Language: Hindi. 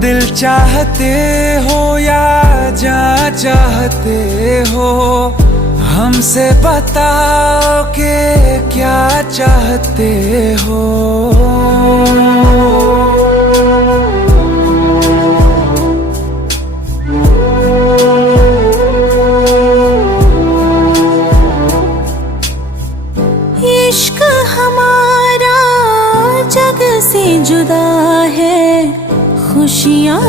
दिल चाहते हो या जान चाहते हो, हमसे बताओ कि क्या चाहते हो। इश्क हमारा जग से जुदा है, खुशियाँ